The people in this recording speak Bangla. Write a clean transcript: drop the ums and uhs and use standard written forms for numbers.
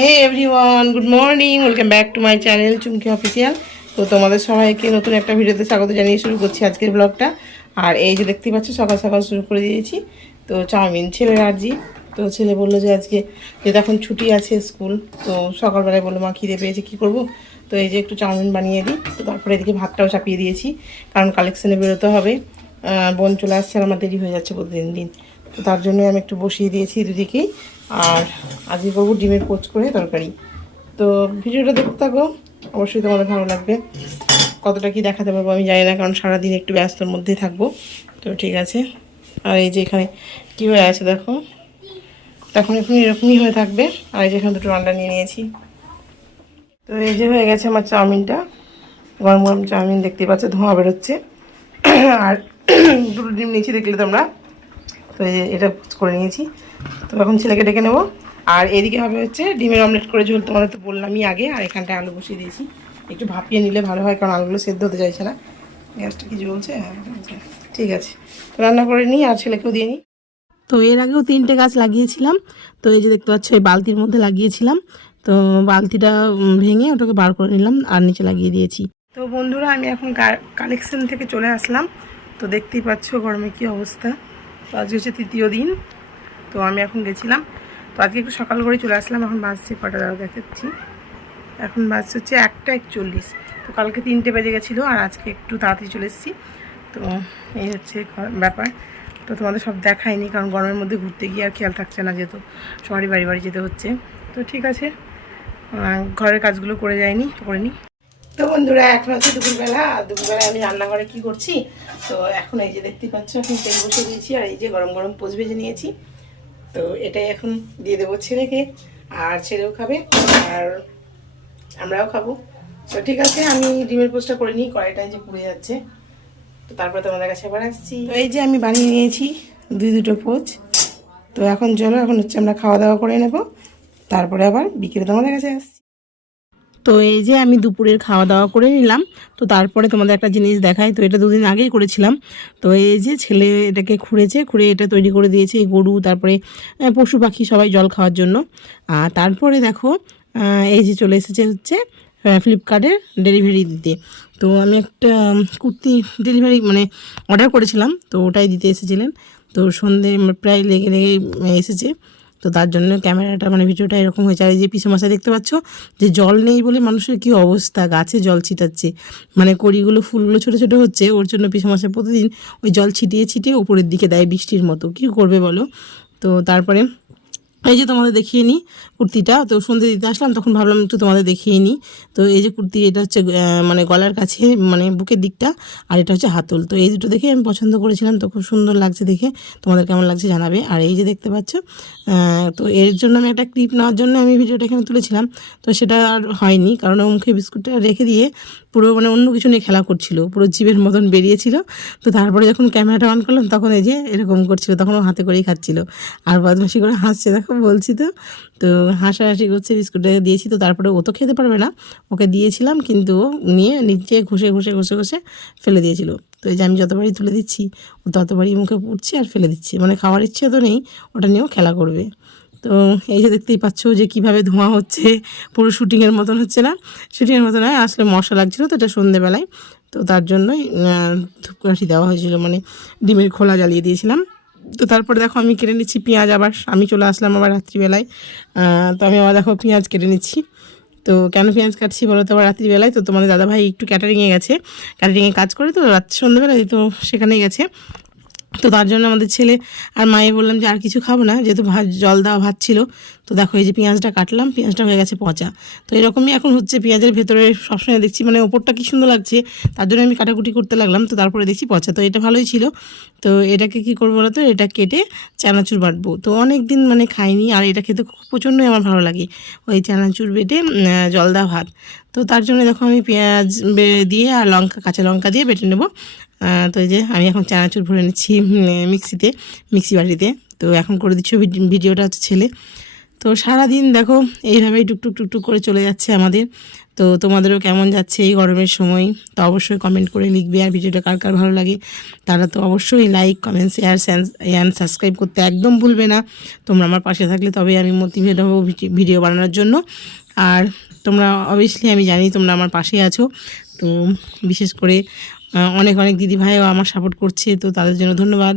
Hey everyone, good morning, welcome back to my channel Chumki official. তো তোমাদের সবাইকে নতুন একটা ভিডিওতে স্বাগত জানিয়ে শুরু করছি আজকের ব্লগটা। আর এই যে দেখতে পাচ্ছ সকাল সকাল শুরু করে দিয়েছি। তো চাউমিন ছেলের আর্জি। তো ছেলে বললো যে আজকে যেহেতু এখন ছুটি আছে স্কুল, তো সকালবেলায় বললো মা খিদে পেয়েছে কী করবো। তো এই যে একটু চাউমিন বানিয়ে দিই। তো তারপরে এদিকে ভাতটাও চাপিয়ে দিয়েছি, কারণ কালেকশানে বেরোতে হবে। বোন চলে আসছে আর আমার দেরি হয়ে যাচ্ছে প্রতিদিন দিন। তো তার জন্য আমি একটু বসিয়ে দিয়েছি দুদিকেই। আর আজকে করবো ডিমের পোচ করে তরকারি। তো ভিডিওটা দেখতে থাকো, অবশ্যই তোমাদের ভালো লাগবে। কতটা কি দেখাতে পারবো আমি জানি না, কারণ সারাদিন একটু ব্যস্তর মধ্যেই থাকবো। তো ঠিক আছে। আর এই যে এখানে কী হয়ে আছে দেখো, তখন এখন এরকমই হয়ে থাকবে। আর এই যে এখানে দুটো আন্ডা নিয়ে নিয়েছি। তো এই যে হয়ে গেছে আমার চাউমিনটা, গরম গরম চাউমিন দেখতে পাচ্ছ, ধোঁয়া বেরোচ্ছে। আর দুটো ডিম নিয়েছি দেখলে তোমরা। তো এটা করে নিয়েছি। তো এখন ছেলেকে ডেকে নেবো। আর এদিকে হবে হচ্ছে ডিমের অমলেট করে ঝোল, তোমাদের তো বললামই আগে। আর এখানটায় আলু বসিয়ে দিয়েছি, একটু ভাপিয়ে নিলে ভালো হয়, কারণ আলুগুলো সেদ্ধ হতে চাইছে না। গ্যাসটা কি জ্বলছে? হ্যাঁ ঠিক আছে, রান্না করে নিই আর ছেলেকেও দিয়ে নিই। তো এর আগেও 3টে গাছ লাগিয়েছিলাম। তো এই যে দেখতে পাচ্ছ এই বালতির মধ্যে লাগিয়েছিলাম। তো বালতিটা ভেঙে ওটাকে বার করে নিলাম আর নিচে লাগিয়ে দিয়েছি। তো বন্ধুরা, আমি এখন কালেকশন থেকে চলে আসলাম। তো দেখতেই পাচ্ছ গরমে কি অবস্থা। তো আজকে হচ্ছে 3য় দিন। তো আমি এখন গেছিলাম, তো আজকে একটু সকাল করে চলে আসলাম। এখন বাজছে কটা দাঁড়া দেখাচ্ছি, এখন বাজছে হচ্ছে 1টা 41। তো কালকে 3টে বেজে গেছিলো, আর আজকে একটু তাড়াতাড়ি চলে এসেছি। তো এই হচ্ছে ব্যাপার। তো তোমাদের সব দেখায়নি, কারণ গরমের মধ্যে ঘুরতে গিয়ে আর খেয়াল থাকছে না, যেহেতু সবারই বাড়ি বাড়ি যেতে হচ্ছে। তো ঠিক আছে, ঘরের কাজগুলো করে যায়নি, করে নিই। তো বন্ধুরা, এখন হচ্ছে দুপুরবেলা। আর দুপুরবেলায় আমি রান্নাঘরে কি করছি, তো এখন এই যে দেখতে পাচ্ছ এখন তেল বসে দিয়েছি। আর এই যে গরম গরম পোচ ভেজে নিয়েছি। তো এটাই এখন দিয়ে দেবো ছেলেকে, আর ছেলেও খাবে আর আমরাও খাবো। তো ঠিক আছে, আমি ডিমের পোচটা করে নিই, কড়াইটাই যে পুড়ে যাচ্ছে। তো তারপরে তোমাদের কাছে আবার আসছি। তো এই যে আমি বানিয়ে নিয়েছি দুটো পোচ। তো এখন চলো, এখন হচ্ছে আমরা খাওয়া দাওয়া করে নেব, তারপরে আবার বিকেলে তোমাদের কাছে আসছি। তো এই যে আমি দুপুরের খাওয়া দাওয়া করে নিলাম। তো তারপরে তোমাদের একটা জিনিস দেখাই। তো এটা 2 দিন আগেই করেছিলাম। তো এই যে ছেলে এটাকে খুঁড়ে এটা তৈরি করে দিয়েছে, এই গরু তারপরে পশু পাখি সবাই জল খাওয়ার জন্য। আর তারপরে দেখো এই যে চলে এসেছে হচ্ছে ফ্লিপকার্টের ডেলিভারি দিতে। তো আমি একটা কুর্তি ডেলিভারি মানে অর্ডার করেছিলাম, তো ওটাই দিতে এসেছিলেন। তো সন্ধে প্রায় লেগে এসেছে। তো তার জন্য ক্যামেরাটা মানে ভিডিওটা এরকম হয়েছে। আর এই যে পিছু মাসে দেখতে পাচ্ছ যে জল নেই বলে মানুষের কি অবস্থা, গাছে জল ছিটাচ্ছে, মানে কড়িগুলো ফুলগুলো ছোটো ছোটো হচ্ছে, ওর জন্য পিছু মাসে প্রতিদিন ওই জল ছিটিয়ে ছিটিয়ে উপরের দিকে দেয় বৃষ্টির মতো। কী করবে বলো। তো তারপরে এই যে তোমাদের দেখিয়ে নিই কুর্তিটা। তো সন্ধ্যে দিতে আসলাম, তখন ভাবলাম একটু তোমাদের দেখিয়ে নিই। তো এই যে কুর্তি, এটা হচ্ছে মানে গলার কাছে মানে বুকের দিকটা, আর এটা হচ্ছে হাতল। তো এই দুটো দেখে আমি পছন্দ করেছিলাম, তো খুব সুন্দর লাগছে দেখে। তোমাদের কেমন লাগছে জানাবে। আর এই যে দেখতে পাচ্ছ, তো এর জন্য আমি একটা ক্লিপ নেওয়ার জন্য আমি ভিডিওটা এখানে তুলেছিলাম। তো সেটা আর হয়নি, কারণ ও মুখে বিস্কুটটা রেখে দিয়ে পুরো মানে অন্য কিছু নিয়ে খেলা করছিল, পুরো জীবের মতন বেরিয়েছিল। তো তারপরে যখন ক্যামেরাটা অন করলাম, তখন এই যে এরকম করছিল, তখন ও হাতে করেই খাচ্ছিল আর বদমাশি করে হাসছে দেখো, বলছি তো। তো হাসাহাসি করছে, বিস্কুটটা দিয়েছি। তো তারপরে ও তো খেতে পারবে না, ওকে দিয়েছিলাম, কিন্তু ও নিয়ে নিচে ঘষে ঘষে ঘষে ঘষে ফেলে দিয়েছিল। তো এই যে আমি যতবারই তুলে দিচ্ছি, ও ততবারই মুখে পুড়ছে আর ফেলে দিচ্ছে, মানে খাওয়ার ইচ্ছে তো নেই, ওটা নিয়েও খেলা করবে। তো এই যে দেখতেই পাচ্ছ যে কীভাবে ধোঁয়া হচ্ছে, পুরো শুটিংয়ের মতন হচ্ছে না, শুটিংয়ের মতন হয়। আসলে মশা লাগছিলো তো এটা সন্ধেবেলায়, তো তার জন্যই ধূপকাঠি দেওয়া হয়েছিল, মানে ডিমের খোলা জ্বালিয়ে দিয়েছিলাম। তো তারপরে দেখো আমি কেটে নিচ্ছি পেঁয়াজ। আবার আমি চলে আসলাম আবার রাত্রিবেলায়। তো আমি আবার দেখো পেঁয়াজ কেটে নিচ্ছি। তো কেন পেঁয়াজ কাটছি বলো তো আবার রাত্রিবেলায়? তো তোমাদের দাদাভাই একটু ক্যাটারিংয়ে গেছে, ক্যাটারিংয়ে কাজ করে, তো সন্ধ্যেবেলায় তো সেখানেই গেছে। তো তার জন্য আমাদের ছেলে আর মায়ে বললাম যে আর কিছু খাবো না, যেহেতু জল দেওয়া ভাত ছিল। তো দেখো এই যে পেঁয়াজটা কাটলাম, পেঁয়াজটা হয়ে গেছে পচা। তো এরকমই এখন হচ্ছে, পেঁয়াজের ভেতরে সবসময় দেখছি মানে ওপরটা কি সুন্দর লাগছে, তার জন্য আমি কাটাকুটি করতে লাগলাম। তো তারপরে দেখছি পচা, তো এটা ভালোই ছিল। তো এটাকে কি করবো বলো তো, এটা কেটে চানাচুর বাটবো। তো অনেক দিন মানে খাইনি, আর এটা খেতে প্রচণ্ডই আমার ভালো লাগে, ওই চানাচুর বেটে জল দেওয়া ভাত। তো তার জন্য দেখো আমি পেঁয়াজ দিয়ে আর কাঁচা লঙ্কা দিয়ে বেটে নেবো। তো এই যে আমি এখন চানাচুর ভরে নিচ্ছি মিক্সি বাটিতে। তো এখন করে দিচ্ছি ভিডিওটা হচ্ছে ছেলে। তো সারাদিন দেখো এইভাবেই টুকটুক টুকটুক করে চলে যাচ্ছে আমাদের। তো তোমাদেরও কেমন যাচ্ছে এই গরমের সময় তো অবশ্যই কমেন্ট করে লিখবে। আর ভিডিওটা কার কার ভালো লাগে তারা তো অবশ্যই like comment share and subscribe করতে একদম ভুলবে না। তোমরা আমার পাশে থাকলে তবে আমি মোটিভেট হবো ভিডিও বানানোর জন্য। আর তোমরা অবভিয়াসলি আমি জানি তোমরা আমার পাশে আছো। তো বিশেষ করে অনেক অনেক দিদি ভাইও আমার সাপোর্ট করছে, তো তাদের জন্য ধন্যবাদ।